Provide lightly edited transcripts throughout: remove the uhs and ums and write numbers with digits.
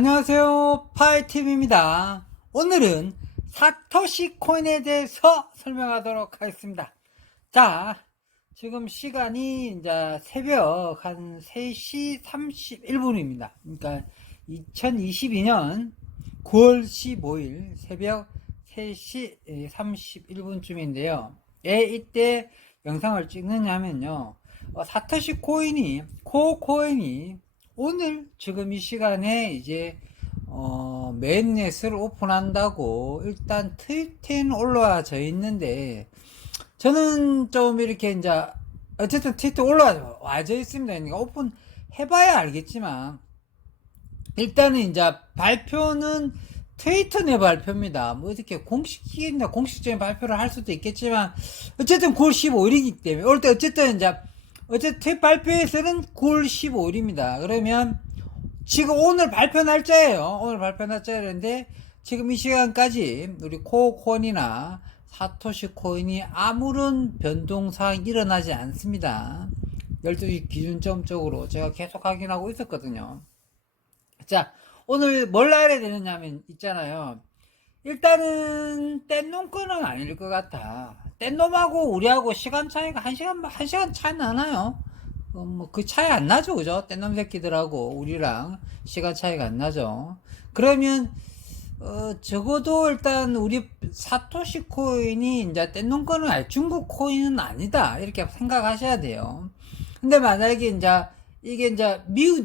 안녕하세요, 파이팀입니다. 오늘은 사토시 코인에 대해서 설명하도록 하겠습니다. 자, 지금 시간이 이제 새벽 한 3시 31분입니다. 그러니까 2022년 9월 15일 새벽 3시 31분쯤인데요. 왜 이때 영상을 찍느냐면요. 사토시 코인이, 코인이 오늘 지금 이 시간에 이제 메인넷을 오픈한다고 일단 트위터에는 올라와져 있는데, 저는 좀 이렇게 이제 어쨌든 트위터 올라와져 있습니다. 그러니까 오픈 해봐야 알겠지만, 일단은 이제 발표는 트위터 내 발표입니다. 뭐 어떻게 공식적인 발표를 할 수도 있겠지만, 어쨌든 9월 15일이기 때문에 올 때 어쨌든 발표에서는 9월 15일입니다. 그러면 지금 오늘 발표 날짜예요. 오늘 발표 날짜인데 지금 이 시간까지 우리 코인이나 사토시 코인이 아무런 변동사항이 일어나지 않습니다. 12시 기준점 쪽으로 제가 계속 확인하고 있었거든요. 자, 오늘 뭘 알아야 되느냐면 있잖아요. 일단은 뗏놈 거는 아닐 것 같아. 뗏놈하고 우리하고 시간 차이가 한 시간 차이 나나요? 뭐 그 차이 안 나죠, 그죠? 뗏놈 새끼들하고 우리랑 시간 차이가 안 나죠. 그러면 적어도 일단 우리 사토시 코인이 이제 뗏놈 거는 중국 코인은 아니다 이렇게 생각하셔야 돼요. 근데 만약에 이게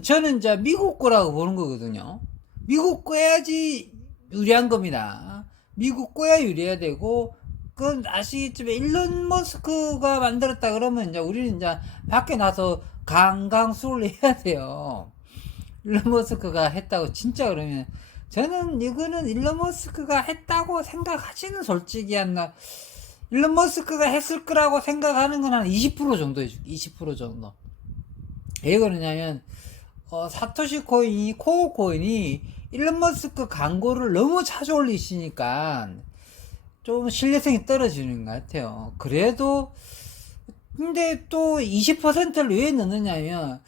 저는 미국 거라고 보는 거거든요. 미국 거야지 유리한 겁니다. 미국 거야 유리해야 되고, 그건 아시겠지만 일론 머스크가 만들었다 그러면 우리는 밖에 나서 강강수를 해야 돼요. 일론 머스크가 했다고 진짜 그러면 저는 이거는 일론 머스크가 했다고 생각하지는 솔직히 않나. 일론 머스크가 했을 거라고 생각하는 건 한 20% 정도 해줄게. 20% 정도. 왜 그러냐면 사토시 코인이 코인이 일론 머스크 광고를 너무 자주 올리시니까 좀 신뢰성이 떨어지는 것 같아요. 그래도 근데 또 20%를 왜 넣느냐면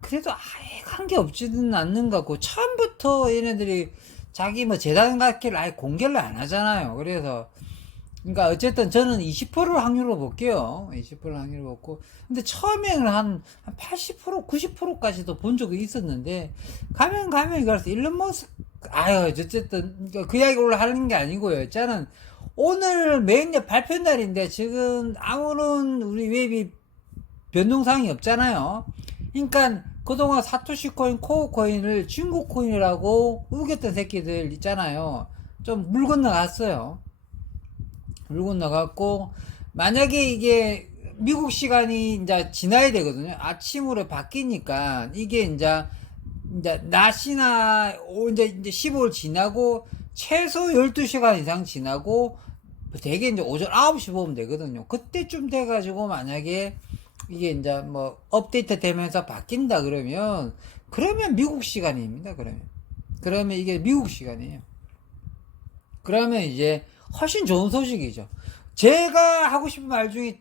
그래도 아예 관계 없지는 않는 것 같고, 처음부터 얘네들이 자기 뭐 재단 갖기를 아예 공개를 안 하잖아요. 그래서 그러니까 어쨌든 저는 20% 확률로 볼게요. 20% 확률로 볼고. 근데 처음에는 한 80%, 90%까지도 본 적이 있었는데, 가면 그래서 일론 머스크, 어쨌든 그 이야기 오늘 하는 게 아니고요. 저는 오늘 메인넷 발표 날인데 지금 아무런 우리 웹이 변동사항이 없잖아요. 그러니까 그동안 사토시 코인, 코인을 중국 코인이라고 우겼던 새끼들 있잖아요. 좀 물 건너갔어요. 물 건너갔고, 만약에 이게 미국 시간이 이제 지나야 되거든요. 아침으로 바뀌니까 이게 이제 낮이나 이제 15일 지나고 최소 12시간 이상 지나고 되게 이제 오전 9시 보면 되거든요. 그때쯤 돼가지고 만약에 이게 이제 뭐 업데이트 되면서 바뀐다 그러면 미국 시간입니다. 그러면 이게 미국 시간이에요. 그러면 이제 훨씬 좋은 소식이죠. 제가 하고 싶은 말 중에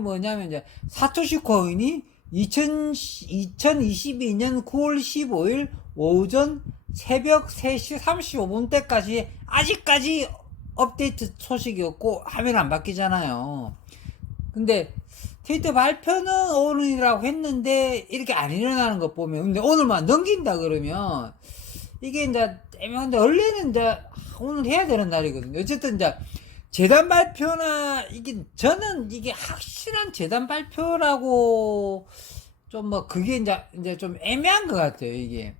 뭐냐면 사토시 코인이 2022년 9월 15일 오전 새벽 3시 35분 때까지 아직까지 업데이트 소식이었고 화면 안 바뀌잖아요. 근데 트위터 발표는 오늘이라고 했는데 이렇게 안 일어나는 것 보면, 근데 오늘만 넘긴다 그러면 이게 애매한데, 원래는 오늘 해야 되는 날이거든요. 어쨌든 재단 발표나 저는 이게 확실한 재단 발표라고 좀 뭐 그게 좀 애매한 것 같아요. 이게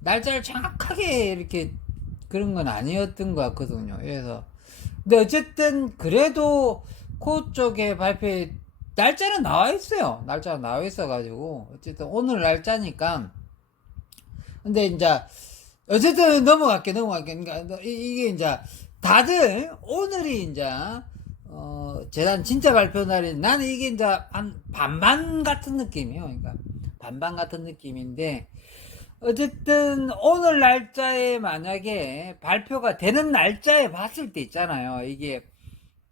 날짜를 정확하게 이렇게 그런 건 아니었던 것 같거든요. 그래서 근데 어쨌든 그래도 코 쪽에 발표에 날짜는 나와 있어요. 날짜가 나와 있어가지고 어쨌든 오늘 날짜니까. 근데 어쨌든 넘어갈게. 그러니까 이게 다들 오늘이 재단 진짜 발표 날이, 나는 이게 한 반반 같은 느낌이에요. 그러니까 반반 같은 느낌인데, 어쨌든 오늘 날짜에 만약에 발표가 되는 날짜에 봤을 때 있잖아요. 이게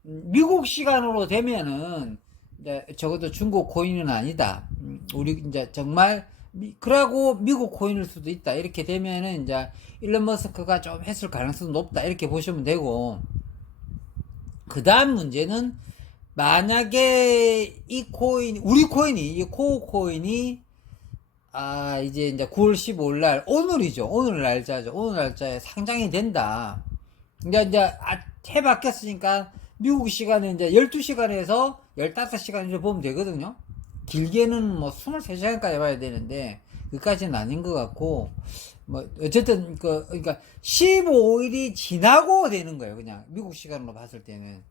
미국 시간으로 되면은 적어도 중국 코인은 아니다. 우리 정말 그러고 미국 코인일 수도 있다. 이렇게 되면은 이제 일론 머스크가 좀 했을 가능성이 높다. 이렇게 보시면 되고, 그 다음 문제는 만약에 이 코인, 우리 코인이, 이 코어 코인이 이제 9월 15일 날, 오늘이죠. 오늘 날짜죠. 오늘 날짜에 상장이 된다. 이제 해 바뀌었으니까 미국 시간은 이제 12시간에서 15시간 이제 보면 되거든요. 길게는 뭐 23시간까지 봐야 되는데, 그까지는 아닌 것 같고, 뭐, 어쨌든, 그러니까 15일이 지나고 되는 거예요. 그냥 미국 시간으로 봤을 때는.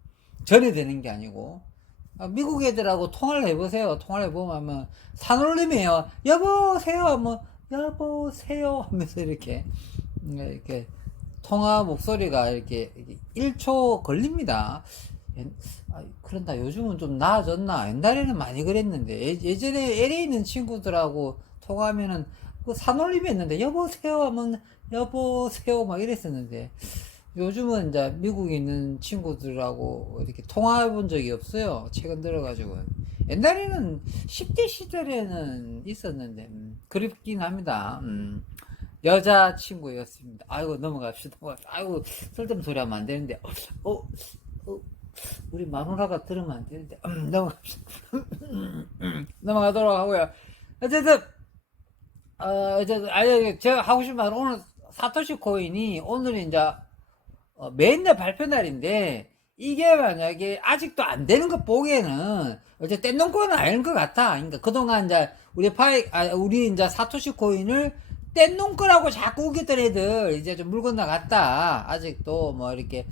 전에 되는 게 아니고. 미국 애들하고 통화를 해보세요. 통화를 해보면, 산울림이에요. 여보세요. 하면, 여보세요. 하면서 이렇게, 통화 목소리가 이렇게 1초 걸립니다. 그런다. 요즘은 좀 나아졌나? 옛날에는 많이 그랬는데, 예전에 LA에 있는 친구들하고 통화하면은, 그 산울림이 했는데, 여보세요. 하면, 여보세요. 막 이랬었는데, 요즘은 이제 미국에 있는 친구들하고 이렇게 통화해 본 적이 없어요. 최근 들어가지고. 옛날에는 10대 시절에는 있었는데, 그립긴 합니다. 여자친구였습니다. 아이고, 넘어갑시다. 아이고, 쓸데없는 소리 하면 안 되는데, 우리 마누라가 들으면 안 되는데, 넘어갑시다. 넘어가도록 하고요. 어쨌든, 제가 하고 싶은 말은 오늘 사토시 코인이 오늘이 이제 맨날 발표 날인데, 이게 만약에 아직도 안 되는 것 보기에는 어째 뗀놓은 거는 아닌 것 같아. 그러니까 그동안 이제 우리 이제 사토시 코인을 뗀놓은 거라고 자꾸 우겼던 애들 이제 좀 물 건너갔다. 아직도 뭐 이렇게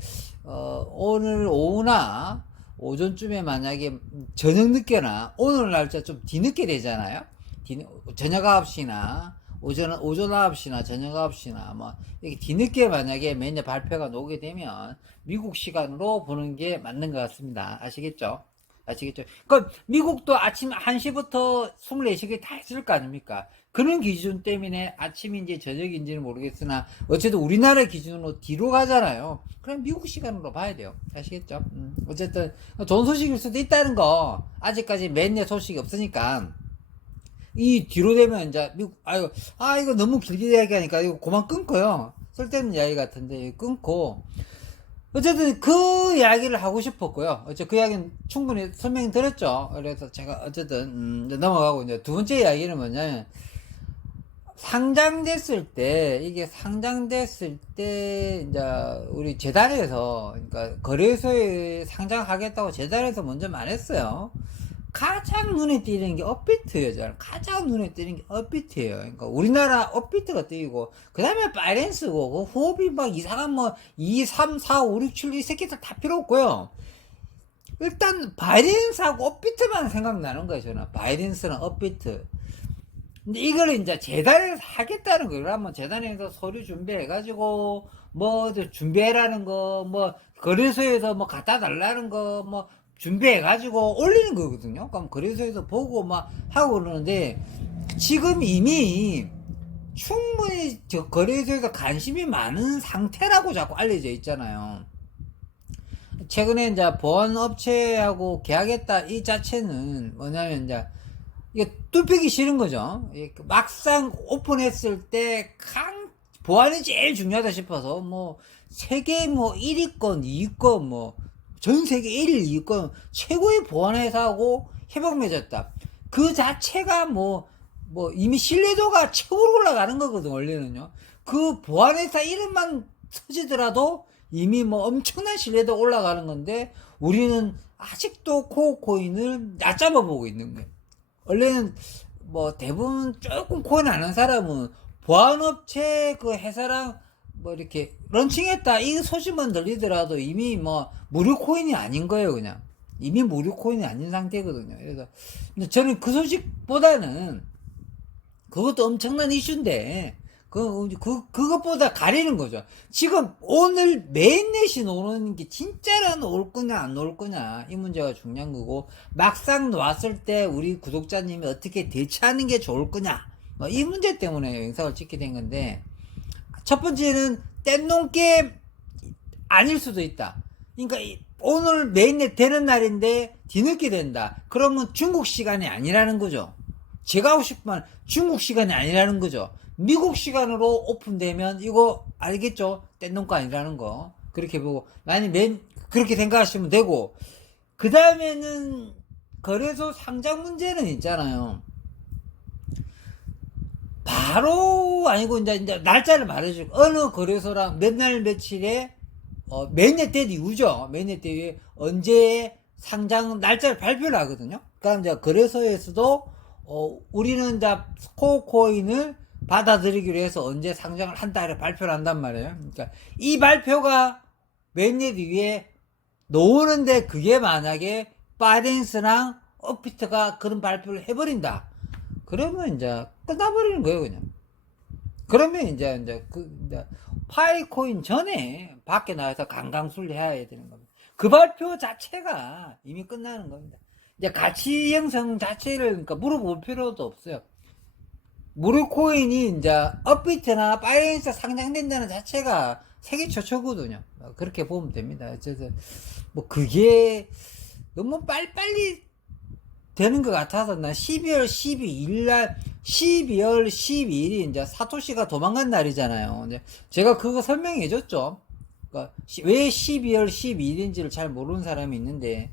오늘 오후나 오전쯤에 만약에 저녁 늦게나 오늘 날짜 좀 뒤늦게 되잖아요. 저녁 9시나 오전 9시나 저녁 9시나 뭐 이렇게 뒤늦게 만약에 매년 발표가 나오게 되면 미국 시간으로 보는 게 맞는 것 같습니다. 아시겠죠? 그럼 미국도 아침 1시부터 24시까지 다 했을 거 아닙니까? 그런 기준 때문에 아침인지 저녁인지는 모르겠으나 어쨌든 우리나라 기준으로 뒤로 가잖아요. 그럼 미국 시간으로 봐야 돼요. 아시겠죠? 어쨌든 좋은 소식일 수도 있다는 거 아직까지 맨날 소식이 없으니까 이 뒤로 되면 이제 미국 이거 너무 길게 이야기하니까 이거 그만 끊고요. 쓸데없는 이야기 같은데 끊고 어쨌든 그 이야기를 하고 싶었고요. 그 이야기는 충분히 설명 드렸죠. 그래서 제가 어쨌든 이제 넘어가고 이제 두 번째 이야기는 뭐냐면 상장됐을 때 이제 우리 재단에서 그러니까 거래소에 상장하겠다고 재단에서 먼저 말했어요. 가장 눈에 띄는 게 업비트예요. 가장 눈에 띄는 게 업비트예요. 그러니까 우리나라 업비트가 띄고 그 다음에 바이낸스고 그 후업이 막 이상한 뭐 2, 3, 4, 5, 6, 7 이 새끼들 다 필요 없고요. 일단 바이낸스하고 업비트만 생각나는 거예요. 저는 바이낸스랑 업비트. 근데 이걸 이제 재단에서 하겠다는 거예요. 그러면 재단에서 서류 준비해가지고 뭐 준비해라는 거, 뭐 거래소에서 뭐 갖다 달라는 거, 뭐 준비해가지고 올리는 거거든요. 그럼 거래소에서 보고 막 하고 그러는데 지금 이미 충분히 거래소에서 관심이 많은 상태라고 자꾸 알려져 있잖아요. 최근에 이제 보안업체하고 계약했다 이 자체는 뭐냐면 이제 이게 뚫히기 싫은 거죠. 막상 오픈했을 때 보안이 제일 중요하다 싶어서 뭐 세계 뭐 1위권, 2위권 뭐 전 세계 1위, 2위권 최고의 보안 회사하고 협약 맺었다. 그 자체가 뭐 이미 신뢰도가 최고로 올라가는 거거든 원래는요. 그 보안 회사 이름만 터지더라도 이미 뭐 엄청난 신뢰도 올라가는 건데 우리는 아직도 코어 코인을 낮잡아 보고 있는 거예요. 원래는 뭐 대부분 조금 코인 아는 사람은 보안업체 그 회사랑 뭐 이렇게 런칭했다 이 소식만 들리더라도 이미 뭐 무료 코인이 아닌 거예요. 그냥 이미 무료 코인이 아닌 상태거든요. 그래서 근데 저는 그 소식보다는 그것도 엄청난 이슈인데 그것보다 가리는 거죠. 지금 오늘 메인넷이 노는 게 진짜로 나올 거냐 안 나올 거냐 이 문제가 중요한 거고 막상 나왔을 때 우리 구독자님이 어떻게 대처하는 게 좋을 거냐 뭐 이 문제 때문에 영상을 찍게 된 건데 첫 번째는 뗀놓은 게 아닐 수도 있다. 그러니까 오늘 메인넷 되는 날인데 뒤늦게 된다. 그러면 중국 시간이 아니라는 거죠. 제가 하고 싶은 말 중국 시간이 아니라는 거죠. 미국 시간으로 오픈되면 이거 알겠죠? 뗀놈 거 아니라는 거. 그렇게 보고 많이 그렇게 생각하시면 되고, 그 다음에는 거래소 상장 문제는 있잖아요. 바로 아니고 이제 날짜를 말해주고 어느 거래소랑 몇 날 며칠에 매년 때 이후죠. 매년 때 이후에 언제 상장 날짜를 발표를 하거든요. 그러니까 이제 거래소에서도 우리는 이제 스코어코인을 받아들이기로 해서 언제 상장을 한다 이렇게 발표를 한단 말이에요. 그러니까 이 발표가 매년 뒤에 놓으는데, 그게 만약에 바이낸스랑 업비트가 그런 발표를 해버린다. 그러면 이제 끝나버리는 거예요, 그냥. 그러면 이제 파이코인 전에 밖에 나와서 강강술래해야 되는 겁니다. 그 발표 자체가 이미 끝나는 겁니다. 이제 가치 형성 자체를 그러니까 물어볼 필요도 없어요. 무료코인이 이제 업비트나 바이낸스 상장된다는 자체가 세계 최초거든요. 그렇게 보면 됩니다. 그래서 뭐 그게 너무 빨리빨리 되는 것 같아서 난 12월 12일 날 12월 12일이 이제 사토시가 도망간 날이잖아요. 이제 제가 그거 설명해 줬죠. 그러니까 왜 12월 12일인지를 잘 모르는 사람이 있는데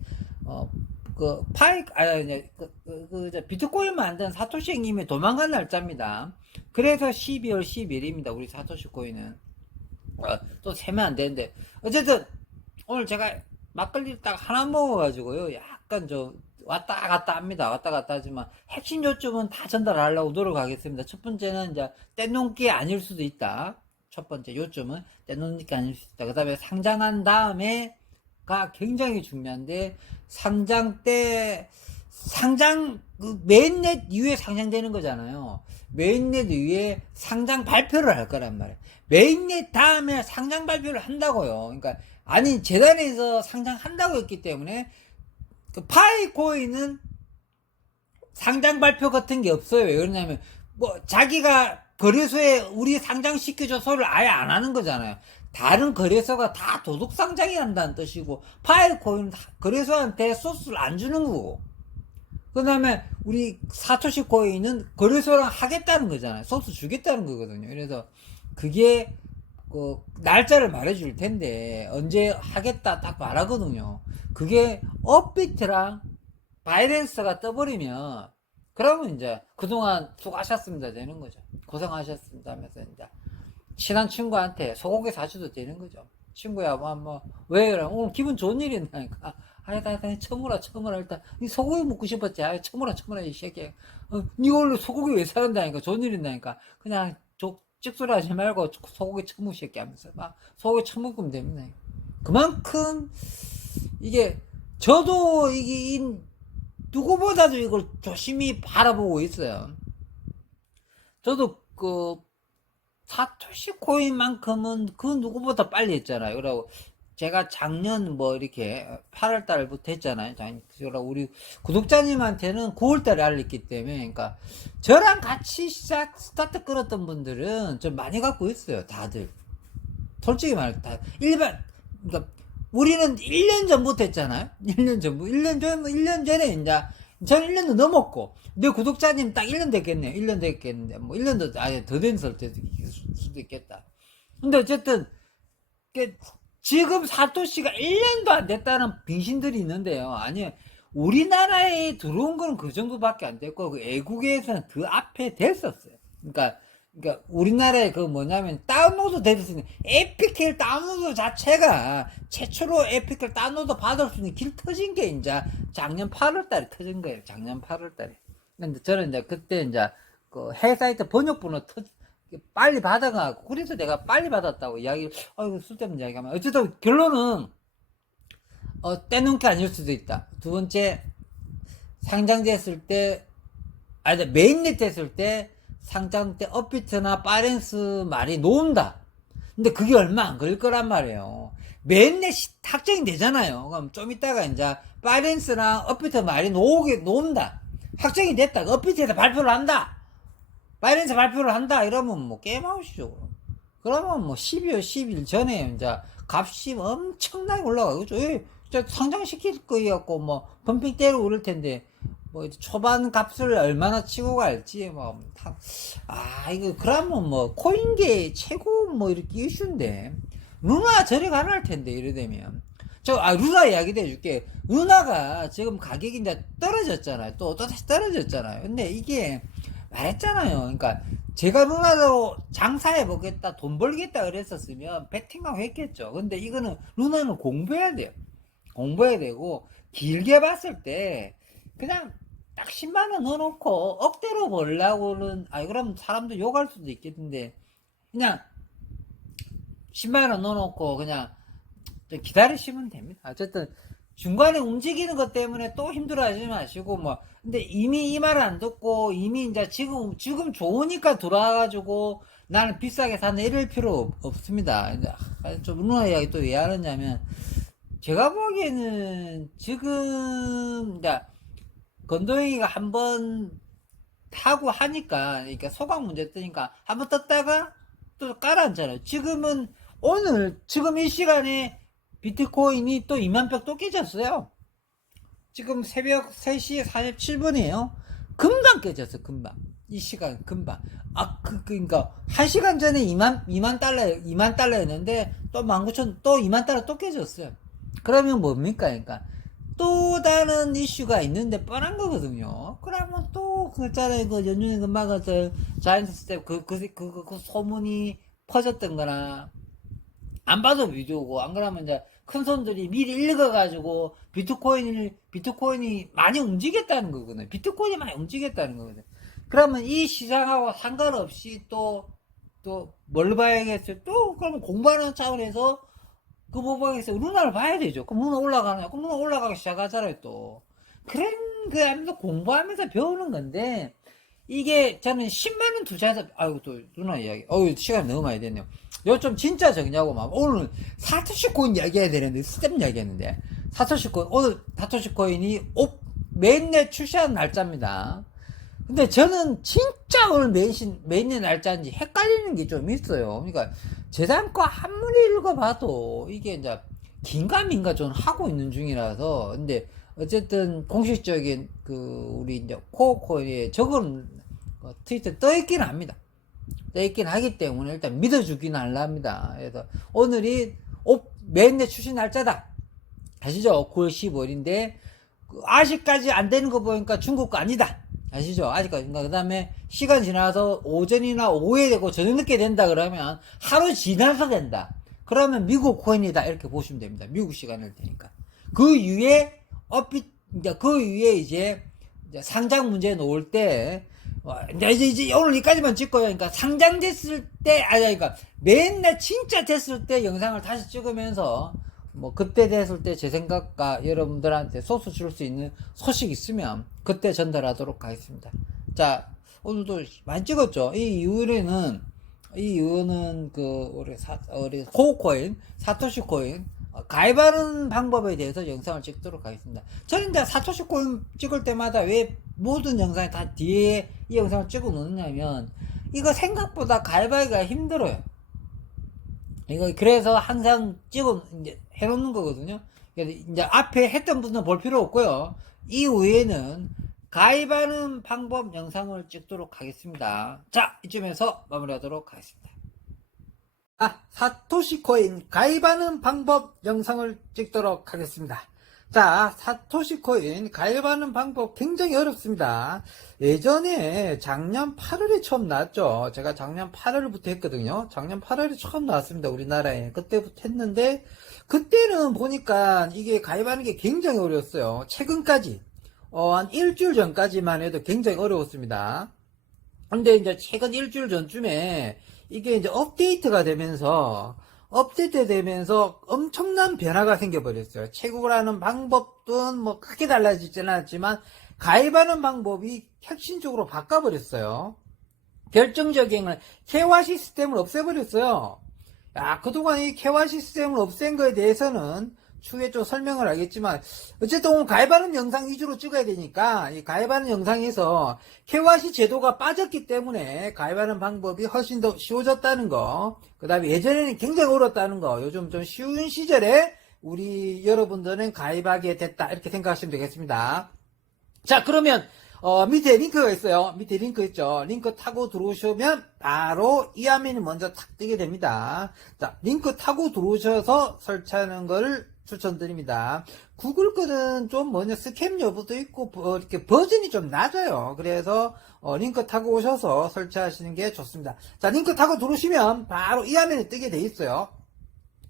비트코인 만든 사토시 형님이 도망간 날짜입니다. 그래서 12월 10일입니다. 우리 사토시 코인은. 또 세면 안 되는데. 어쨌든, 오늘 제가 막걸리 딱 하나 먹어가지고요. 약간 좀 왔다 갔다 합니다. 왔다 갔다 하지만 핵심 요점은 다 전달하려고 노력하겠습니다. 첫 번째는 이제 떼놓기 아닐 수도 있다. 첫 번째 요점은 떼놓기 아닐 수 있다. 그 다음에 상장한 다음에가 굉장히 중요한데, 상장 때 메인넷 이후에 상장되는 거잖아요. 메인넷 이후에 상장 발표를 할 거란 말이에요. 메인넷 다음에 상장 발표를 한다고요. 그러니까 아니 재단에서 상장한다고 했기 때문에 그 파이코인은 상장 발표 같은 게 없어요. 왜 그러냐면 뭐 자기가 거래소에 우리 상장시켜줘서를 아예 안 하는 거잖아요. 다른 거래소가 다 도둑 상장이 한다는 뜻이고, 파이코인 거래소한테 소스를 안 주는 거고, 그 다음에 우리 사토시 코인은 거래소랑 하겠다는 거잖아요. 소스 주겠다는 거거든요. 그래서 그게 날짜를 말해줄 텐데 언제 하겠다 딱 말하거든요. 그게 업비트랑 바이낸스가 떠버리면 그러면 이제 그동안 수고하셨습니다 되는 거죠. 고생하셨습니다 하면서 이제 친한 친구한테 소고기 사줘도 되는 거죠. 친구야, 왜, 그래? 오늘 기분 좋은 일이 있다니까. 나 처물어, 일단. 니 소고기 먹고 싶었지. 처물어, 이 새끼야. 니 원래 소고기 왜 사는다니까. 좋은 일 있다니까. 그냥, 찍소리 하지 말고 소고기 처무 새끼 하면서 소고기 처먹으면 됩니다. 그만큼, 이게, 저도 누구보다도 이걸 조심히 바라보고 있어요. 저도 사토시 코인만큼은 그 누구보다 빨리 했잖아요. 그리고 제가 작년 이렇게 8월 달부터 했잖아요. 그래서 우리 구독자님한테는 9월 달에 알렸기 때문에, 그러니까 저랑 같이 스타트 끌었던 분들은 좀 많이 갖고 있어요. 다들. 솔직히 말해, 그러니까 우리는 1년 전부터 했잖아요. 1년 전에 이제 저는 1년도 넘었고, 내 구독자님 딱 1년 됐겠네요. 1년 됐겠는데, 1년도 아예 더 된 수도 있겠다. 근데 어쨌든, 지금 사토시가 1년도 안 됐다는 빙신들이 있는데요. 아니, 우리나라에 들어온 거는 그 정도밖에 안 됐고, 외국에서는 그 앞에 됐었어요. 그러니까 우리나라에 뭐냐면 다운로드 될 수 있는 에피켈 다운로드 자체가 최초로 에피켈 다운로드 받을 수 있는 길 터진 게 이제 작년 8월 달에 터진 거예요. 작년 8월 달에. 근데 저는 이제 그때 이제 해외 사이트 번역본을 빨리 받아가고, 그래서 내가 빨리 받았다고 쓸데없는 이야기하면, 어쨌든 결론은 떼놓은 게 아닐 수도 있다. 두 번째, 상장됐을 때, 메인넷 됐을 때 상장 때 업비트나 바이낸스 말이 놓은다. 근데 그게 얼마 안 걸릴 거란 말이에요. 메인넷이 확정이 되잖아요. 그럼 좀 이따가 이제 바이낸스나 업비트 말이 놓은다. 확정이 됐다. 업비트에서 발표를 한다. 바이낸스 발표를 한다. 이러면 게임아웃이죠. 그러면 12월 10일 전에 이제 값이 엄청나게 올라가겠죠. 상장시킬 거였고 펌핑 때로 오를 텐데 뭐 초반 값을 얼마나 치고 갈지 이거 그러면 뭐 코인계 최고 뭐 이렇게 이슈인데 루나 저리 가날 텐데 이러되면 루나 이야기도 해줄게. 루나가 지금 가격이 이제 떨어졌잖아요. 또 다시 떨어졌잖아요. 근데 이게 말했잖아요. 그러니까 제가 루나로 장사해 보겠다, 돈 벌겠다 그랬었으면 베팅하고 했겠죠. 근데 이거는 루나는 공부해야 돼요. 공부해야 되고 길게 봤을 때 그냥 딱 10만원 넣어놓고 억대로 벌려고는 그럼 사람들 욕할 수도 있겠는데 그냥 10만원 넣어놓고 그냥 기다리시면 됩니다. 어쨌든 중간에 움직이는 것 때문에 또 힘들어하지 마시고 근데 이미 이 말 안 듣고 이미 이제 지금 좋으니까 돌아와가지고 나는 비싸게 사는 이럴 필요 없습니다. 좀 누나 이야기 또 왜 하느냐면 제가 보기에는 지금 이제 건동이가 한번 타고 하니까 그러니까 소강 문제 뜨니까 한번 떴다가 또 깔아앉잖아요. 지금 이 시간에 비트코인이 또 2만벽 또 깨졌어요. 지금 새벽 3시 47분이에요. 금방 깨졌어, 금방. 이 시간, 금방. 그러니까, 1시간 전에 2만 달러였는데, 또 19,000, 또 2만 달러 또 깨졌어요. 그러면 뭡니까? 그러니까, 또 다른 이슈가 있는데 뻔한 거거든요. 그러면 또, 그잖아요. 연준이 금방 자이언트 스텝, 그 소문이 퍼졌던 거나, 안 봐도 비디오고, 안 그러면 이제 큰 손들이 미리 읽어가지고 비트코인이 많이 움직였다는 거거든요. 비트코인이 많이 움직였다는 거거든요. 그러면 이 시장하고 상관없이 또 뭘 봐야겠어요? 또 그러면 공부하는 차원에서 그 부분에서 루나를 봐야 되죠. 그럼 루나 올라가나요? 그럼 루나 올라가기 시작하잖아요, 또. 하면서 공부하면서 배우는 건데, 이게 저는 10만원 투자해서 또 누나 이야기 시간 너무 많이 됐네요. 이거 좀 진짜 정리하고 오늘 사토시 코인 이야기해야 되는데 스텝 이야기했는데 사토시 코인 오늘 사토시 코인이 매일내 출시하는 날짜입니다. 근데 저는 진짜 오늘 매일내 날짜인지 헷갈리는 게 좀 있어요. 그러니까 재단 거 아무리 읽어봐도 이게 이제 긴가민가 좀 하고 있는 중이라서 근데 어쨌든 공식적인 우리 이제 코어코인에 저건 트위터에 떠있긴 합니다. 떠있긴 하기 때문에 일단 믿어주긴 하랍니다. 그래서 오늘이 매일내 출시 날짜다. 아시죠? 9월 15일인데 아직까지 안 되는 거 보니까 중국 거 아니다. 아시죠? 아직까지. 그 다음에 시간 지나서 오전이나 오후에 되고 저녁 늦게 된다 그러면 하루 지나서 된다. 그러면 미국 코인이다. 이렇게 보시면 됩니다. 미국 시간일 테니까. 그 이후에 이제 상장 문제 놓을 때, 이제 오늘 여기까지만 찍고요. 그러니까 상장됐을 때, 그러니까 맨날 진짜 됐을 때 영상을 다시 찍으면서, 그때 됐을 때 제 생각과 여러분들한테 소스 줄 수 있는 소식 있으면 그때 전달하도록 하겠습니다. 자, 오늘도 많이 찍었죠? 이 이후는 우리 코어코인, 사토시 코인, 가입하는 방법에 대해서 영상을 찍도록 하겠습니다. 저는 이제 사토시 코인 찍을 때마다 왜 모든 영상이 다 뒤에 이 영상을 찍어 놓느냐면 이거 생각보다 가입하기가 힘들어요. 그래서 항상 이제 해놓는 거거든요. 이제 앞에 했던 분은 볼 필요 없고요. 이후에는 가입하는 방법 영상을 찍도록 하겠습니다. 자, 이쯤에서 마무리하도록 하겠습니다. 사토시 코인 가입하는 방법 영상을 찍도록 하겠습니다. 자, 사토시 코인 가입하는 방법 굉장히 어렵습니다. 예전에 작년 8월에 처음 나왔죠. 제가 작년 8월부터 했거든요. 작년 8월에 처음 나왔습니다. 우리나라에. 그때부터 했는데, 그때는 보니까 이게 가입하는 게 굉장히 어려웠어요. 최근까지. 한 일주일 전까지만 해도 굉장히 어려웠습니다. 근데 이제 최근 일주일 전쯤에 이게 이제 업데이트가 되면서 엄청난 변화가 생겨버렸어요. 채굴하는 방법도 크게 달라지지는 않았지만 가입하는 방법이 혁신적으로 바꿔버렸어요. 결정적인 건 KYC 시스템을 없애버렸어요. 그동안 이 KYC 시스템을 없앤 거에 대해서는 추후에 좀 설명을 하겠지만 어쨌든 오늘 가입하는 영상 위주로 찍어야 되니까 이 가입하는 영상에서 KYC 제도가 빠졌기 때문에 가입하는 방법이 훨씬 더 쉬워졌다는 거, 그 다음에 예전에는 굉장히 어렵다는 거, 요즘 좀 쉬운 시절에 우리 여러분들은 가입하게 됐다 이렇게 생각하시면 되겠습니다. 자, 그러면 밑에 링크가 있어요. 밑에 링크 있죠. 링크 타고 들어오시면 바로 이 화면이 먼저 탁 뜨게 됩니다. 자, 링크 타고 들어오셔서 설치하는 걸 추천드립니다. 구글 거는 좀 뭐냐 스캠 여부도 있고 이렇게 버전이 좀 낮아요. 그래서 링크 타고 오셔서 설치하시는 게 좋습니다. 자, 링크 타고 들어오시면 바로 이 화면이 뜨게 돼 있어요.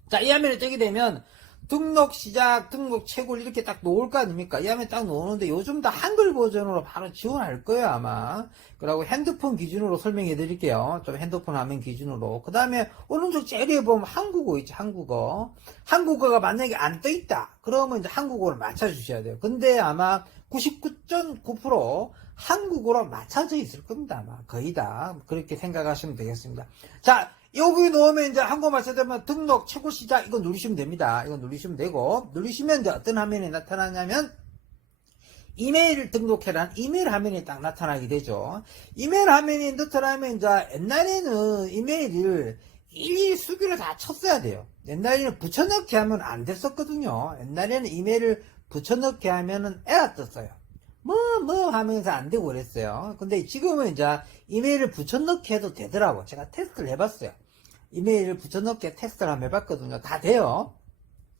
자, 이 화면이 뜨게 되면 등록 시작, 등록 채굴 이렇게 딱 놓을 거 아닙니까? 이 화면 딱 놓는데 요즘 다 한글 버전으로 바로 지원할 거예요, 아마. 그리고 핸드폰 기준으로 설명해 드릴게요. 좀 핸드폰 화면 기준으로. 그 다음에 오른쪽 제일 위에 보면 한국어 있죠, 한국어. 한국어가 만약에 안 떠 있다. 그러면 이제 한국어를 맞춰주셔야 돼요. 근데 아마 99.9% 한국어로 맞춰져 있을 겁니다, 아마. 거의 다. 그렇게 생각하시면 되겠습니다. 자, 여기 놓으면 이제 한국어 맞춰되면 등록 채굴 시작 이거 누르시면 됩니다. 이거 누르시면 되고 누르시면 이제 어떤 화면이 나타나냐면 이메일 등록해란 이메일 화면이 딱 나타나게 되죠. 이메일 화면이 나타나면 이제 옛날에는 이메일을 일일이 수기로 다 쳤어야 돼요. 옛날에는 붙여넣기 하면 안 됐었거든요. 옛날에는 이메일을 붙여넣기 하면은 에러 떴어요. 뭐 하면서 안 되고 그랬어요. 근데 지금은 이제 이메일을 붙여넣기 해도 되더라고. 제가 테스트를 해봤어요. 이메일을 붙여넣기 테스트를 한번 해봤거든요. 다 돼요.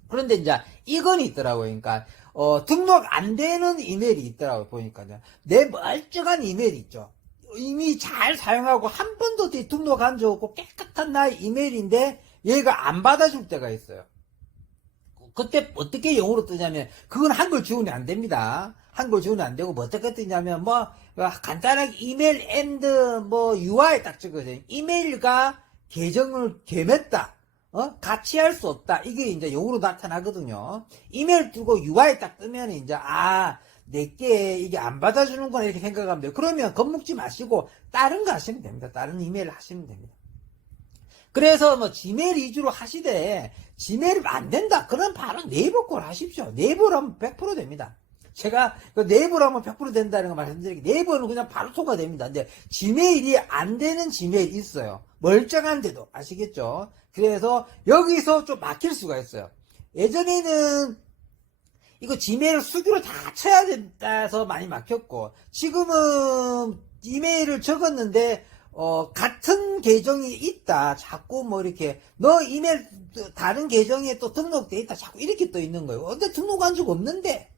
그런데 이제 이건 있더라고요. 그러니까 등록 안 되는 이메일이 있더라고요. 보니까요. 내 멀쩡한 이메일 있죠. 이미 잘 사용하고 한 번도 등록한 적 없고 깨끗한 나의 이메일인데 얘가 안 받아줄 때가 있어요. 그때 어떻게 영어로 뜨냐면 그건 한글 지원이 안 됩니다. 한글 지원이 안 되고 뭐 어떻게 뜨냐면 뭐 간단하게 이메일 앤드 뭐 UI 딱 찍어요. 이메일과 계정을 개맸다. 같이 할 수 없다. 이게 이제 영어로 나타나거든요. 이메일 뜨고 UI 딱 뜨면 이제 내게 이게 안 받아주는구나 이렇게 생각하면 돼요. 그러면 겁먹지 마시고 다른 거 하시면 됩니다. 다른 이메일 하시면 됩니다. 그래서 뭐 지메일 위주로 하시되 지메일 안 된다. 그럼 바로 네이버 걸 하십시오. 네이버로 하면 100% 됩니다. 제가 네이버로 하면 100% 된다는 거 말씀드리게 네이버는 그냥 바로 통과됩니다. 근데 지메일이 안 되는 지메일이 있어요. 멀쩡한데도 아시겠죠? 그래서 여기서 좀 막힐 수가 있어요. 예전에는 이거 지메일 수기로 다 쳐야 된다서 많이 막혔고 지금은 이메일을 적었는데 같은 계정이 있다. 자꾸 뭐 이렇게 너 이메일 다른 계정에 또 등록돼 있다. 자꾸 이렇게 떠 있는 거예요. 근데 등록한 적 없는데.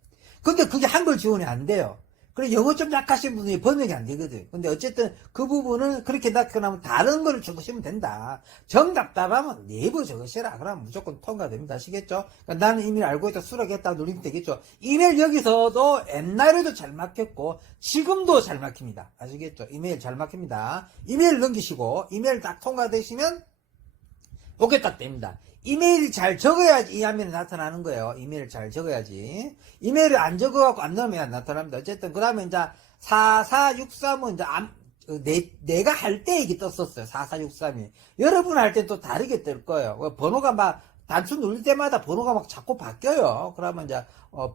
근데 그게 한글 지원이 안 돼요. 그래 영어 좀 약하신 분이 번역이 안 되거든. 근데 어쨌든 그 부분은 그렇게 나타나면 다른 걸 적으시면 된다. 정답 답하면 네이버 적으시라. 그러면 무조건 통과됩니다. 아시겠죠? 그러니까 나는 이메일 알고 있다 수락했다 누르면 되겠죠. 이메일 여기서도 옛날에도 잘 막혔고 지금도 잘 막힙니다. 아시겠죠? 이메일 잘 막힙니다. 이메일 넘기시고 이메일 딱 통과되시면 오케이 딱 됩니다. 이메일이 잘 적어야지 이 화면이 나타나는 거예요. 이메일을 잘 적어야지. 이메일을 안 적어갖고 안 넣으면 안 나타납니다. 어쨌든 그 다음에 이제 4463은 이제 내가 할 때 이게 떴었어요. 4463이. 여러분 할 때 또 다르게 뜰 거예요. 번호가 막 단추 누를 때마다 번호가 막 자꾸 바뀌어요. 그러면 이제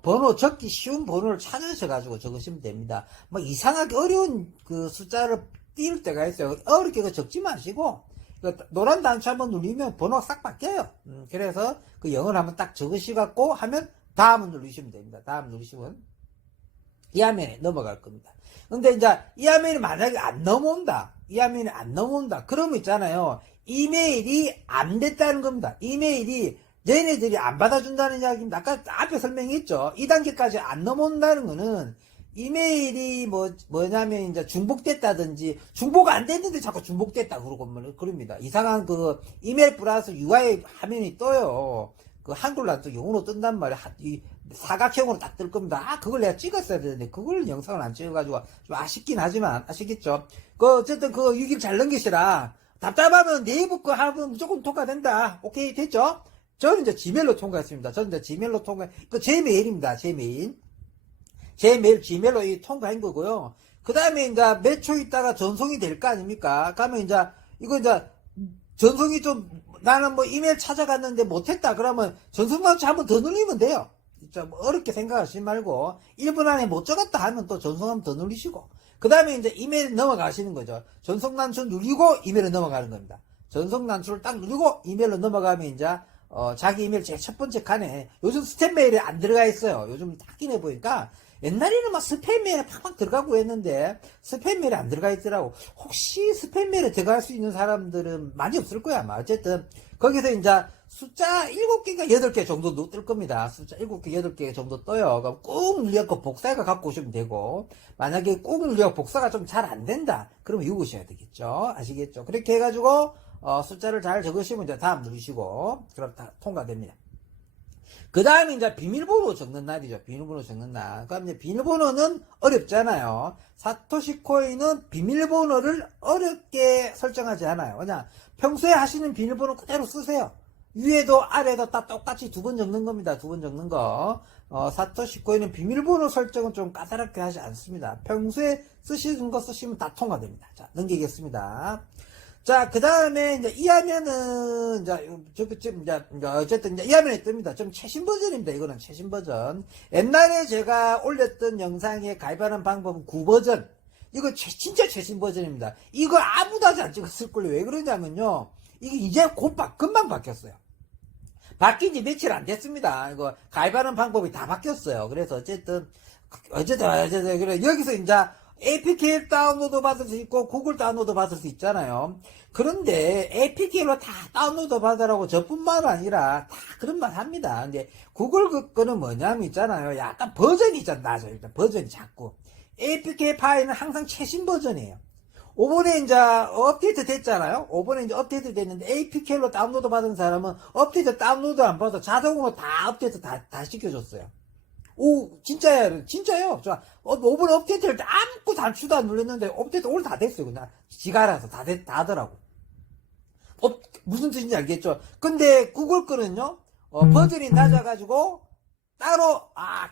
번호 적기 쉬운 번호를 찾으셔가지고 적으시면 됩니다. 뭐 이상하게 어려운 그 숫자를 띄울 때가 있어요. 어렵게 적지 마시고 노란 단추 한번 누르면 번호가 싹 바뀌어요. 그래서 그 영어를 한번 딱 적으시갖고 하면 다음을 누르시면 됩니다. 다음 누르시면 이 화면에 넘어갈 겁니다. 근데 이제 이 화면이 만약에 안 넘어온다. 이 화면이 안 넘어온다. 그러면 있잖아요. 이메일이 안 됐다는 겁니다. 이메일이 얘네들이 안 받아준다는 이야기입니다. 아까 앞에 설명했죠. 2단계까지 안 넘어온다는 거는 이메일이 뭐냐면 이제 중복됐다든지 중복 안 됐는데 자꾸 중복됐다 그럽니다. 이상한 그 이메일 플러스 UI 화면이 떠요. 그 한글로 안 떠 영어로 뜬단 말이야. 이 사각형으로 딱 뜰 겁니다. 그걸 내가 찍었어야 되는데 그걸 영상을 안 찍어가지고 좀 아쉽긴 하지만 아시겠죠? 어쨌든 그 6일 잘 넘기시라. 답답하면 네이버 거 하면 무조건 통과된다. 오케이 됐죠? 저는 이제 지메일로 통과했습니다. 저는 이제 지메일로 제 메일입니다. 제 메일 지메일로 통과한 거고요. 그 다음에 이제 몇 초 있다가 전송이 될 거 아닙니까? 그러면 이제 이거 이제 전송이 좀 나는 뭐 이메일 찾아갔는데 못했다 그러면 전송 단추 한번 더 누르면 돼요. 진짜 뭐 어렵게 생각하시지 말고 1분 안에 못 적었다 하면 또 전송 한번 더 누르시고 그 다음에 이제 이메일 넘어가시는 거죠. 전송 단추 누르고 이메일로 넘어가는 겁니다. 전송 단추를 딱 누르고 이메일로 넘어가면 이제 자기 이메일 제일 첫 번째 칸에 요즘 스팸 메일에 안 들어가 있어요. 요즘 확인해 보니까 옛날에는 막 스팸 메일에 팍팍 들어가고 했는데 스팸 메일에 안 들어가 있더라고. 혹시 스팸 메일에 들어갈 수 있는 사람들은 많이 없을 거야 아마. 어쨌든 거기서 이제 숫자 7개가 8개 정도 뜰 겁니다. 숫자 7개 8개 정도 떠요. 그럼 꾹 눌려갖고 복사해서 갖고 오시면 되고, 만약에 꾹 눌려 복사가 좀 잘 안 된다 그러면 읽으셔야 되겠죠. 아시겠죠? 그렇게 해가지고 숫자를 잘 적으시면 이제 다음 누르시고 그럼 다 통과됩니다. 그 다음에 이제 비밀번호 적는 날이죠. 비밀번호 적는 날. 그럼 이제 비밀번호는 어렵잖아요. 사토시 코인은 비밀번호를 어렵게 설정하지 않아요. 그냥 평소에 하시는 비밀번호 그대로 쓰세요. 위에도 아래도 다 똑같이 2번 적는 겁니다. 2번 적는 거. 사토시 코인은 비밀번호 설정은 좀 까다롭게 하지 않습니다. 평소에 쓰시는 거 쓰시면 다 통과됩니다. 자, 넘기겠습니다. 자, 그 다음에, 이제, 이 화면은, 어쨌든, 이 화면에 뜹니다. 좀 최신 버전입니다. 이거는 최신 버전. 옛날에 제가 올렸던 영상에 가입하는 방법은 9버전. 이거 진짜 최신 버전입니다. 이거 아무도 하지 안 찍었을걸요. 왜 그러냐면요. 이게 이제 금방 바뀌었어요. 바뀐 지 며칠 안 됐습니다. 이거 가입하는 방법이 다 바뀌었어요. 그래서 어쨌든, 그래. 여기서 이제, APK 다운로드 받을 수 있고 구글 다운로드 받을 수 있잖아요. 그런데 APK로 다 다운로드 받으라고 저뿐만 아니라 다 그런 말 합니다. 근데 구글 거는 뭐냐면 있잖아요. 약간 버전이 있잖아. 일단 버전이 작고. APK 파일은 항상 최신 버전이에요. 이번에 이제 업데이트 됐잖아요. 이번에 이제 업데이트 됐는데 APK로 다운로드 받은 사람은 업데이트 다운로드 안 받아 자동으로 다 업데이트 다 시켜줬어요. 오, 진짜요. 자, 5번 업데이트를 아무것도 단추도 안 눌렀는데, 업데이트 오늘 다 됐어요. 그냥, 지가 알아서 다 하더라고. 무슨 뜻인지 알겠죠? 근데, 구글 거는요, 버전이 낮아가지고, 따로,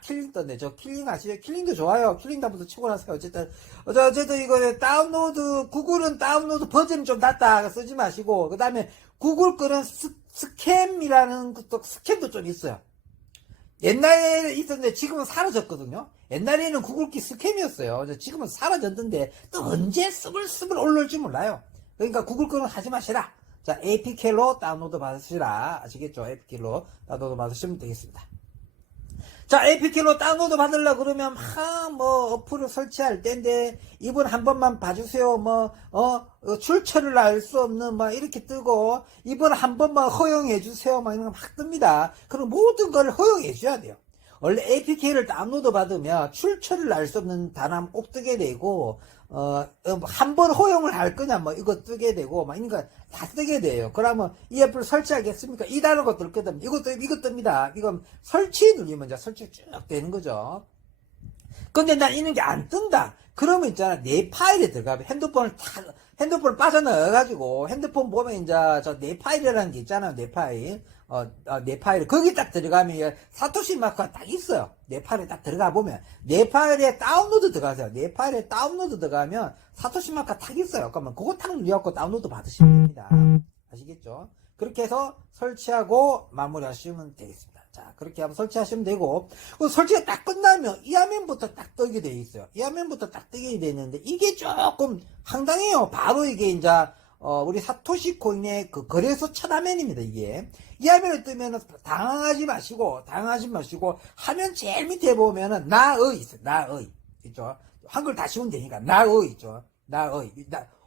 킬링 떴네. 저 킬링 아시죠? 킬링도 좋아요. 킬링 다부터 치고 나서요. 어쨌든 이거 다운로드, 구글은 다운로드 버전이 좀 낮다. 쓰지 마시고, 그 다음에, 구글 거는 스캠이라는 것도, 스캠도 좀 있어요. 옛날에 있었는데 지금은 사라졌거든요. 옛날에는 구글키 스캠이었어요. 지금은 사라졌는데 또 언제 스물스물 올라올지 몰라요. 그러니까 구글 거는 하지 마시라. 자, APK로 다운로드 받으시라. 아시겠죠? APK로 다운로드 받으시면 되겠습니다. 자, APK로 다운로드 받으려고 그러면 어플을 설치할 때인데 이분 한 번만 봐주세요. 출처를 알 수 없는 이렇게 뜨고 이분 한 번만 허용해 주세요. 이런 거 막 뜹니다. 그럼 모든 걸 허용해 줘야 돼요. 원래 APK를 다운로드 받으면 출처를 알 수 없는 단어 꼭 뜨게 되고 한 번 허용을 할 거냐 이거 뜨게 되고 이런 거 다 뜨게 돼요. 그러면 이 애플 설치하겠습니까? 이 단어가 뜰 거든 이거 뜹니다. 이건 설치 누르면 이제 설치 쭉 되는 거죠. 근데 난 이런 게 안 뜬다. 그러면 있잖아 내 파일에 들어가면 핸드폰을 빠져넣어가지고 핸드폰 보면 이제 내 파일이라는 게 있잖아요. 내 파일. 내 파일 거기 딱 들어가면 사토시 마크가 딱 있어요. 내 파일에 딱 들어가 보면 내 파일에 다운로드 들어가세요. 내 파일에 다운로드 들어가면 사토시 마크가 딱 있어요. 그러면 그거 딱 눌려갖고 다운로드 받으시면 됩니다. 아시겠죠? 그렇게 해서 설치하고 마무리하시면 되겠습니다. 자, 그렇게 하면 설치하시면 되고, 설치가 딱 끝나면 이 화면부터 딱 뜨게 돼 있어요. 이 화면부터 딱 뜨게 되는데 이게 조금 황당해요. 바로 이게 이제 우리 사토시 코인의 그 거래소 첫 화면입니다. 이게 이 화면을 뜨면은 당황하지 마시고 화면 제일 밑에 보면은 나의 있어요. 나의 있죠. 한글 다 씌우면 되니까 나의 있죠.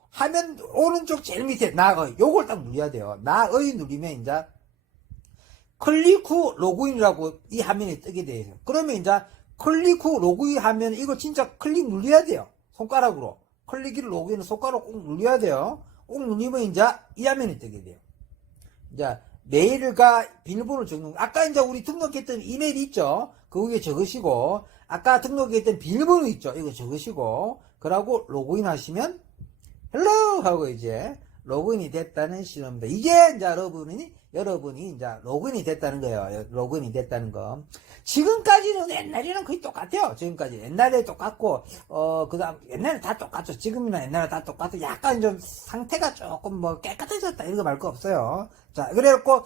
화면 오른쪽 제일 밑에 나의 요걸 딱 눌러야 돼요. 나의 누르면 이제 클릭 후 로그인이라고 이 화면이 뜨게 돼요. 그러면 이제 클릭 후 로그인 하면 이거 진짜 클릭 눌러야 돼요. 손가락으로 클릭을 로그인을 손가락으로 꼭 눌러야 돼요. 꼭 누르면 이제 이 화면이 뜨게 돼요. 이제 메일과 비밀번호를 적는 아까 이제 우리 등록했던 이메일 있죠. 그 위에 적으시고 아까 등록했던 비밀번호 있죠. 이거 적으시고 그러고 로그인 하시면 헬로 하고 이제 로그인이 됐다는 신호입니다. 이게 이제 여러분이 이제 로그인이 됐다는 거예요. 로그인이 됐다는 거. 지금까지는 옛날이랑 거의 똑같아요. 지금까지 옛날에 똑같고 그다음 옛날에 다 똑같죠. 지금이나 옛날에 다 똑같고 약간 좀 상태가 조금 깨끗해졌다 이런 거 말고 없어요. 자, 그래갖고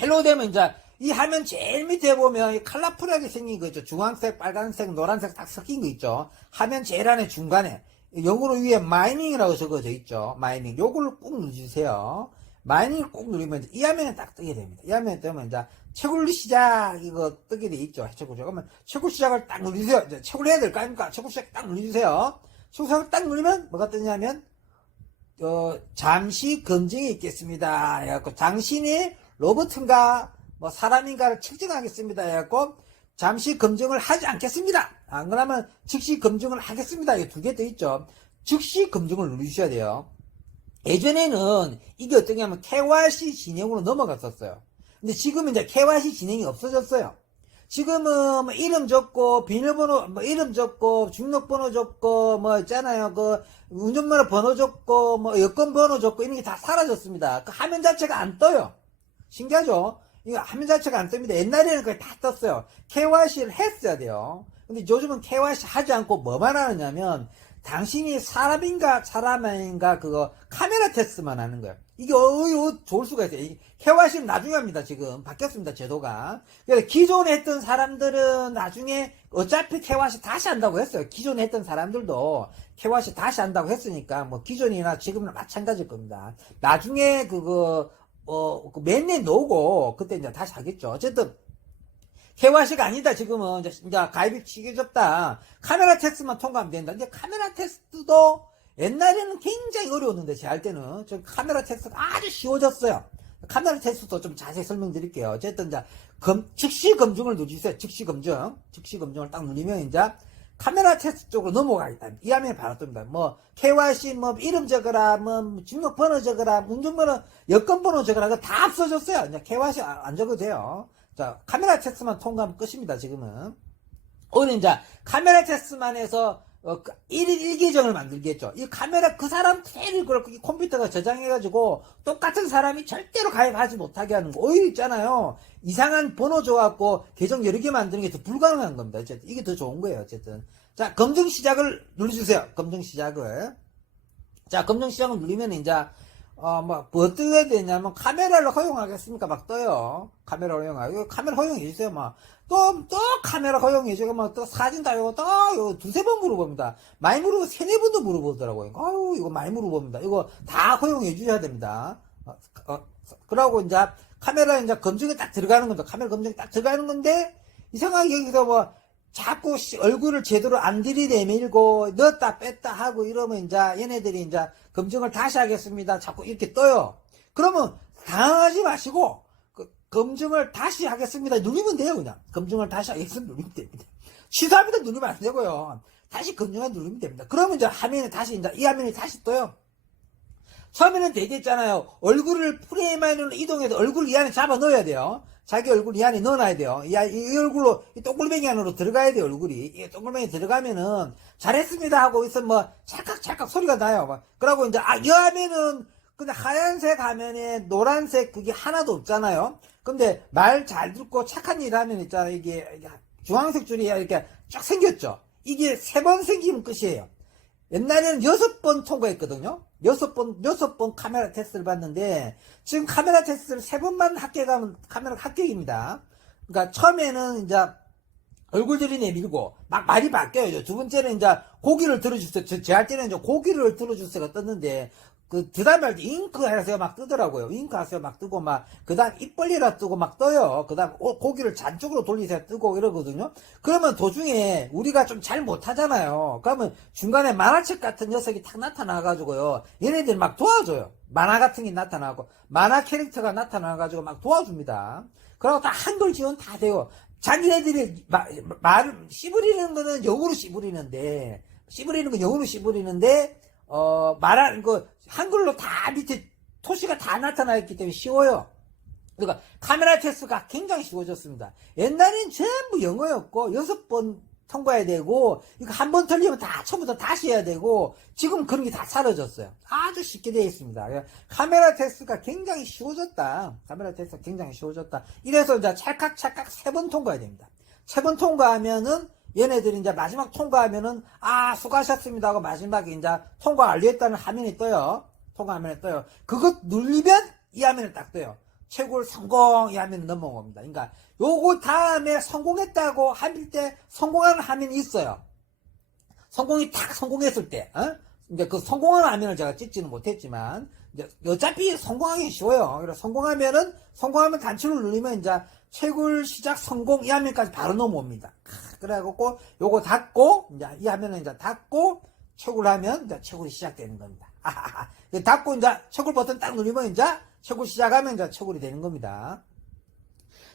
헬로 되면 이제 이 화면 제일 밑에 보면 컬러풀하게 생긴 거 있죠. 주황색, 빨간색, 노란색 딱 섞인 거 있죠. 화면 제일 안에 중간에 영어로 위에 마이닝이라고 적어져 있죠. 마이닝. 요걸 꼭 눌러주세요. 마이너를 꼭 누르면 이 화면에 딱 뜨게 됩니다. 이 화면에 뜨면 이제 채굴 시작 이거 뜨게 돼 있죠. 채굴 시작. 그러면 채굴 시작을 딱 누르세요. 이제 채굴 해야 될 거 아닙니까? 채굴 시작 딱 누르세요. 채굴 시작을 딱 누르면 뭐가 뜨냐면 잠시 검증이 있겠습니다. 해갖고 당신이 로봇인가 뭐 사람인가를 측정하겠습니다. 해갖고 잠시 검증을 하지 않겠습니다. 안 그러면 즉시 검증을 하겠습니다. 이 두 개 떠 있죠. 즉시 검증을 누르셔야 돼요. 예전에는 이게 어떠냐면 KYC 진행으로 넘어갔었어요. 근데 지금은 이제 KYC 진행이 없어졌어요. 지금은 뭐 이름 적고 비밀번호 뭐 이름 적고 등록번호 적고 뭐 있잖아요. 그 운전면허 번호 적고 뭐 여권 번호 적고 이런 게 다 사라졌습니다. 그 화면 자체가 안 떠요. 신기하죠? 이거 화면 자체가 안 뜹니다. 옛날에는 그게 다 떴어요. KYC를 했어야 돼요. 근데 요즘은 KYC 하지 않고 뭐만 하느냐면 당신이 사람인가 사람 아닌가 그거 카메라 테스트만 하는 거예요. 이게 좋을 수가 있어요. KYC는 나중에 합니다. 지금 바뀌었습니다. 제도가. 그래서 기존에 했던 사람들은 나중에 어차피 KYC 다시 한다고 했어요. 기존에 했던 사람들도 KYC 다시 한다고 했으니까 뭐 기존이나 지금은 마찬가지일 겁니다. 나중에 그거 맨날 놓고 그때 이제 다시 하겠죠. 어쨌든 KYC가 아니다. 지금은 이제 가입이 치켜졌다. 카메라 테스트만 통과하면 된다. 근데 카메라 테스트도 옛날에는 굉장히 어려웠는데 제가 할 때는 저 카메라 테스트가 아주 쉬워졌어요. 카메라 테스트도 좀 자세히 설명드릴게요. 어쨌든 이제 즉시 검증을 누르세요. 즉시 검증을 딱 누르면 이제 카메라 테스트 쪽으로 넘어가겠다. 이 화면에 바로 뜹니다. 뭐 KYC 뭐 이름 적어라, 뭐 등록번호 적어라, 운전번호, 여권번호 적어라, 그거 다 없어졌어요. 이제 KYC 안 적어도 돼요. 자, 카메라 테스트만 통과하면 끝입니다. 지금은. 오늘 이제 카메라 테스트만 해서 1일 1계정을 만들겠죠. 이 카메라 그 사람 그대로 그렇고 이 컴퓨터가 저장해가지고 똑같은 사람이 절대로 가입하지 못하게 하는 거. 오히려 있잖아요. 이상한 번호 줘갖고 계정 여러 개 만드는 게 더 불가능한 겁니다. 어쨌든 이게 더 좋은 거예요. 어쨌든. 자, 검증 시작을 눌러주세요. 검증 시작을. 자, 검증 시작을 누르면 이제 뭐 어떻게 되냐면 카메라를 허용하겠습니까? 막 떠요. 카메라 허용하고 카메라 허용해주세요. 막 또 카메라 허용해주고 막 또 사진 다 이거 또 두세 번 물어봅니다. 많이 물어보고 세네 번도 물어보더라고요. 아유 이거 많이 물어봅니다. 이거 다 허용해 주셔야 됩니다. 그러고 이제 카메라 이제 검증에 딱 들어가는 겁니다. 카메라 검증에 딱 들어가는 건데 이상하게 여기서 뭐 자꾸 얼굴을 제대로 안 들이대밀고 넣었다 뺐다 하고 이러면 이제 얘네들이 이제 검증을 다시 하겠습니다. 자꾸 이렇게 떠요. 그러면 당황하지 마시고 검증을 다시 하겠습니다. 누르면 돼요. 그냥 검증을 다시 하겠습니다. 누르면 됩니다. 취소합니다. 누르면 안 되고요. 다시 검증을 누르면 됩니다. 그러면 이제 화면에 다시 이제 이 화면이 다시 떠요. 처음에는 되겠잖아요. 얼굴을 프레임 안으로 이동해서 얼굴 이 안에 잡아 넣어야 돼요. 자기 얼굴 이 안에 넣어놔야 돼요. 이 얼굴로, 이 동글뱅이 안으로 들어가야 돼요, 얼굴이. 이 동글뱅이 들어가면은, 잘했습니다 하고 있으면 뭐, 찰칵찰칵 소리가 나요. 막. 그러고 이제, 이 화면은, 근데 하얀색 화면에 노란색 그게 하나도 없잖아요. 근데 말 잘 듣고 착한 일 하면 있잖아요. 이게 주황색 줄이 이렇게 쫙 생겼죠. 이게 3번 생기면 끝이에요. 옛날에는 6번 통과했거든요. 6번 카메라 테스트를 봤는데, 지금 카메라 테스트를 3번만 합격하면 카메라 합격입니다. 그러니까 처음에는 이제 얼굴들이 내밀고, 막 말이 바뀌어요. 두 번째는 이제 고기를 들어주세요. 제 할 때는 이제 고기를 들어주세요가 떴는데, 그 다음에 할 때 잉크 하세요 막 뜨더라고요. 잉크 하세요 막 뜨고 막, 그 다음 입 벌리라 뜨고 막 떠요. 그 다음 고기를 잔쪽으로 돌리세요 뜨고 이러거든요. 그러면 도중에 우리가 좀 잘 못하잖아요. 그러면 중간에 만화책 같은 녀석이 탁 나타나가지고요. 얘네들 막 도와줘요. 만화 같은 게 나타나고, 만화 캐릭터가 나타나가지고 막 도와줍니다. 그러고 다 한글 지원 다 돼요. 자기네들이 말을 씨부리는 거는 영어로 씨부리는데, 말하는 거, 한글로 다 밑에 토시가 다 나타나 있기 때문에 쉬워요. 그러니까 카메라 테스트가 굉장히 쉬워졌습니다. 옛날엔 전부 영어였고, 6번 통과해야 되고, 이거 한 번 틀리면 다 처음부터 다시 해야 되고, 지금 그런 게 다 사라졌어요. 아주 쉽게 되어 있습니다. 카메라 테스트가 굉장히 쉬워졌다. 이래서 이제 찰칵찰칵 3번 통과해야 됩니다. 3번 통과하면은, 얘네들이 이제 마지막 통과하면은, 수고하셨습니다 하고 마지막에 이제 통과 완료했다는 화면이 떠요. 통과 화면에 떠요. 그것 누르면 이 화면에 딱 떠요. 채굴 성공, 이 화면에 넘어온 겁니다. 그러니까 요거 다음에 성공했다고 할 때 성공하는 화면이 있어요. 성공이 딱 성공했을 때, 이제 그 성공하는 화면을 제가 찍지는 못했지만, 이제 어차피 성공하기 쉬워요. 그래서 성공하면 단추를 누르면 이제 채굴 시작 성공 이 화면까지 바로 넘어옵니다. 그래갖고 요거 닫고 이제 이 화면은 이제 닫고 채굴하면 이제 채굴이 시작되는 겁니다. 닫고 이제 채굴 버튼 딱 누르면 이제 채굴 시작하면 이제 채굴이 되는 겁니다.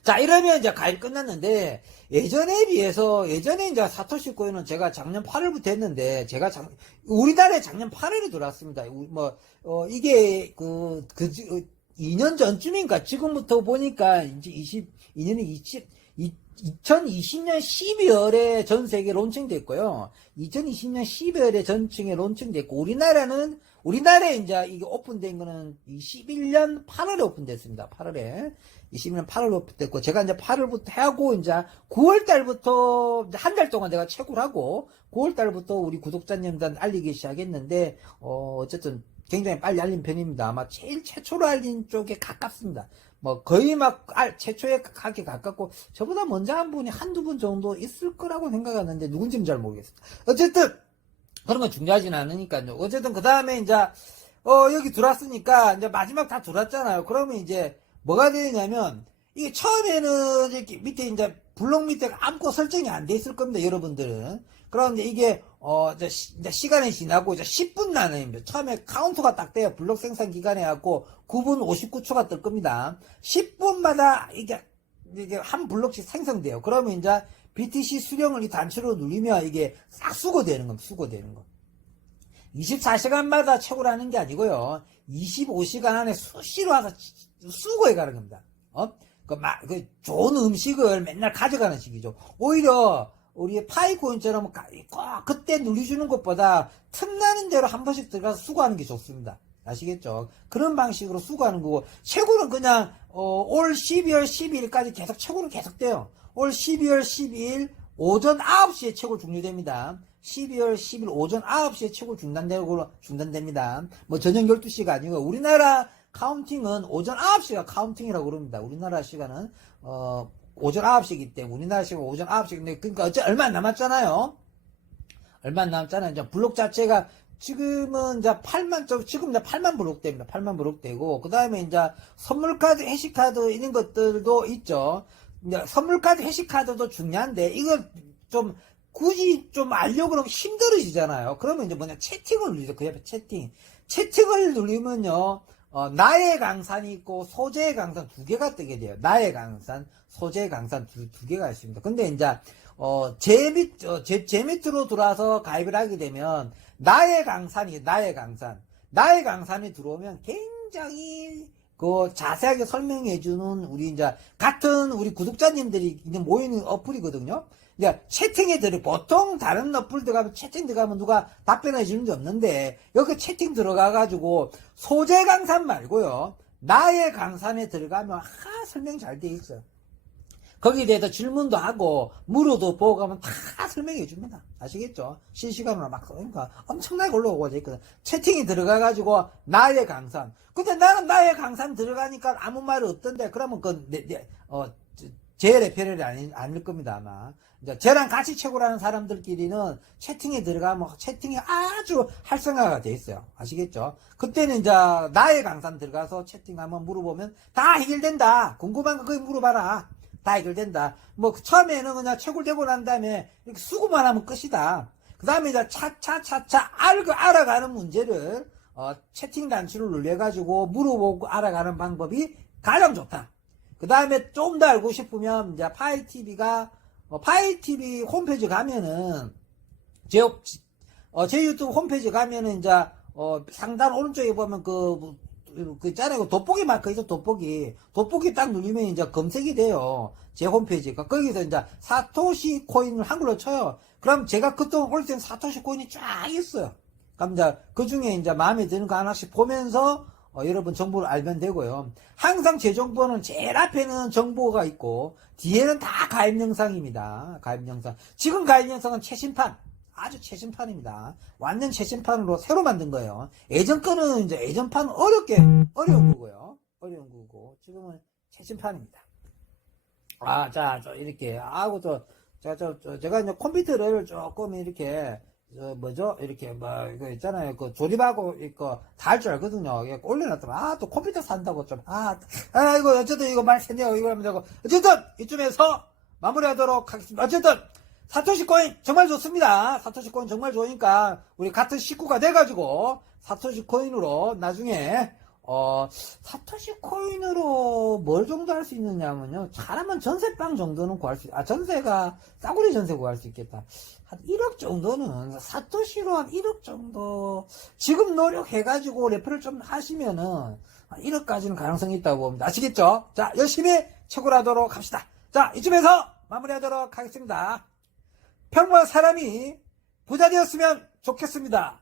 자, 이러면 이제 가입 끝났는데, 예전에 이제 사토시 코인은 제가 작년 8월부터 했는데, 우리나라에 작년 8월에 들어왔습니다. 이게, 2년 전쯤인가, 지금부터 보니까, 이제 2020년 12월에 전 세계 론칭됐고요. 2020년 12월에 전층에 론칭됐고, 우리나라에 이제 이게 오픈된 거는 21년 8월에 오픈됐습니다. 8월에. 21년 8월에 오픈됐고, 제가 이제 8월부터 하고, 이제 9월 달부터, 한 달 동안 내가 채굴 하고, 9월 달부터 우리 구독자님들한테 알리기 시작했는데, 어쨌든 굉장히 빨리 알린 편입니다. 아마 제일 최초로 알린 쪽에 가깝습니다. 거의 최초에 가기 가깝고, 저보다 먼저 한 분이 한두 분 정도 있을 거라고 생각하는데, 누군지는 잘 모르겠습니다. 어쨌든, 그런 건 중요하진 않으니까요. 어쨌든, 그 다음에 이제, 여기 들어왔으니까, 이제 마지막 다 들어왔잖아요. 그러면 이제, 뭐가 되냐면, 이게 처음에는 이렇게 밑에 이제, 블록 밑에 아무것도 설정이 안 돼 있을 겁니다, 여러분들은. 그런데 이게, 이제 시간이 지나고 이제 10분 나눠입니다. 처음에 카운터가 딱 돼요. 블록 생산 기간에 갖고 9분 59초가 뜰 겁니다. 10분마다 이게 한 블록씩 생성돼요. 그러면 이제 BTC 수령을 이 단추로 누르면 이게 싹 수거되는 겁니다. 수거되는 거. 24시간마다 채굴하는 게 아니고요. 25시간 안에 수시로 와서 수거해 가는 겁니다. 좋은 음식을 맨날 가져가는 식이죠. 오히려 우리 파이코인처럼 그때 눌러주는 것보다 틈나는 대로 한 번씩 들어가서 수거하는 게 좋습니다. 아시겠죠? 그런 방식으로 수거하는 거고, 채굴은 그냥 올 12월 12일까지 계속 채굴은 계속돼요. 올 12월 12일 오전 9시에 채굴 종료됩니다. 12월 10일 오전 9시에 채굴 중단됩니다. 저녁 12시가 아니고, 우리나라 카운팅은 오전 9시가 카운팅이라고 그럽니다. 우리나라 시간은 오전 9시이기 때문에, 우리나라 시간 오전 9시인데, 그러니까 얼마 안 남았잖아요. 얼마 안 남았잖아요. 이제 블록 자체가 지금은 이제 8만 블록 됩니다. 8만 블록 되고, 그 다음에 이제 선물카드, 해시카드 이런 것들도 있죠. 이제 선물카드, 해시카드도 중요한데, 이거 굳이 알려고 그러면 힘들어지잖아요. 그러면 이제 채팅을 누르죠. 그 옆에 채팅. 채팅을 누르면요, 나의 강산이 있고 소재의 강산 두 개가 뜨게 돼요. 나의 강산, 소재의 강산 두 개가 있습니다. 근데 이제 제 밑으로 들어와서 가입을 하게 되면 나의 강산이 들어오면 굉장히 자세하게 설명해주는 우리 구독자님들이 모이는 어플이거든요. 보통 다른 어플 들어가면 채팅 들어가면 누가 답변해 주는 게 없는데, 여기 채팅 들어가가지고, 소재 강산 말고요, 나의 강산에 들어가면, 설명 잘 돼 있어요. 거기에 대해서 질문도 하고, 물어도 보고 가면 다 설명해 줍니다. 아시겠죠? 실시간으로 그러니까 엄청나게 올라오고 있거든. 채팅이 들어가가지고, 나의 강산. 근데 나는 나의 강산 들어가니까 아무 말 없던데, 그러면 제 레페럴이 아닐 겁니다, 아마. 이제 저랑 같이 채굴하는 사람들끼리는 채팅에 들어가면 채팅이 아주 활성화가 돼 있어요. 아시겠죠? 그때는 이제 나의 강산 들어가서 채팅하면 물어보면 다 해결된다. 궁금한 거 거기 물어봐라. 다 해결된다. 처음에는 그냥 채굴되고 난 다음에 이렇게 수고만 하면 끝이다. 그 다음에 이제 차차차차 알아가는 문제를, 채팅 단추를 눌러가지고 물어보고 알아가는 방법이 가장 좋다. 그 다음에 좀 더 알고 싶으면, 이제 파이TV 홈페이지 가면은, 제 유튜브 홈페이지 가면은, 이제, 상단 오른쪽에 보면 있잖아요. 돋보기 마크 있어, 돋보기. 돋보기 딱 누르면 이제 검색이 돼요. 제 홈페이지가. 거기서 이제 사토시 코인을 한글로 쳐요. 그럼 제가 그동안 올 때는 사토시 코인이 쫙 있어요. 그럼 이제 그 중에 이제 마음에 드는 거 하나씩 보면서, 여러분 정보를 알면 되고요. 항상 제 정보는 제일 앞에는 정보가 있고 뒤에는 다 가입 영상입니다. 가입 영상. 지금 가입 영상은 최신판. 아주 최신판입니다. 완전 최신판으로 새로 만든 거예요. 예전 거는 이제 예전판은 어려운 거고요. 어려운 거고 지금은 최신판입니다. 이렇게 제가 이제 컴퓨터를 조금 이렇게 뭐죠? 이렇게 이거 있잖아요. 그 조립하고 이거 다 할 줄 알거든요. 이게 올려놨더만 또 컴퓨터 산다고 좀 이거 어쨌든 이거 말 샜네요. 이거 하면 되고 어쨌든 이쯤에서 마무리하도록 하겠습니다. 어쨌든 사토시 코인 정말 좋습니다. 사토시 코인 정말 좋으니까 우리 같은 식구가 돼가지고 사토시 코인으로 나중에 사토시 코인으로 뭘 정도 할 수 있느냐면요. 잘하면 전세방 정도는 구할 수, 전세가 싸구려 전세 구할 수 있겠다. 한 1억 정도는, 사토시로 한 1억 정도, 지금 노력해가지고 레퍼를 좀 하시면은, 한 1억까지는 가능성이 있다고 봅니다. 아시겠죠? 자, 열심히 채굴하도록 합시다. 자, 이쯤에서 마무리하도록 하겠습니다. 평범한 사람이 부자 되었으면 좋겠습니다.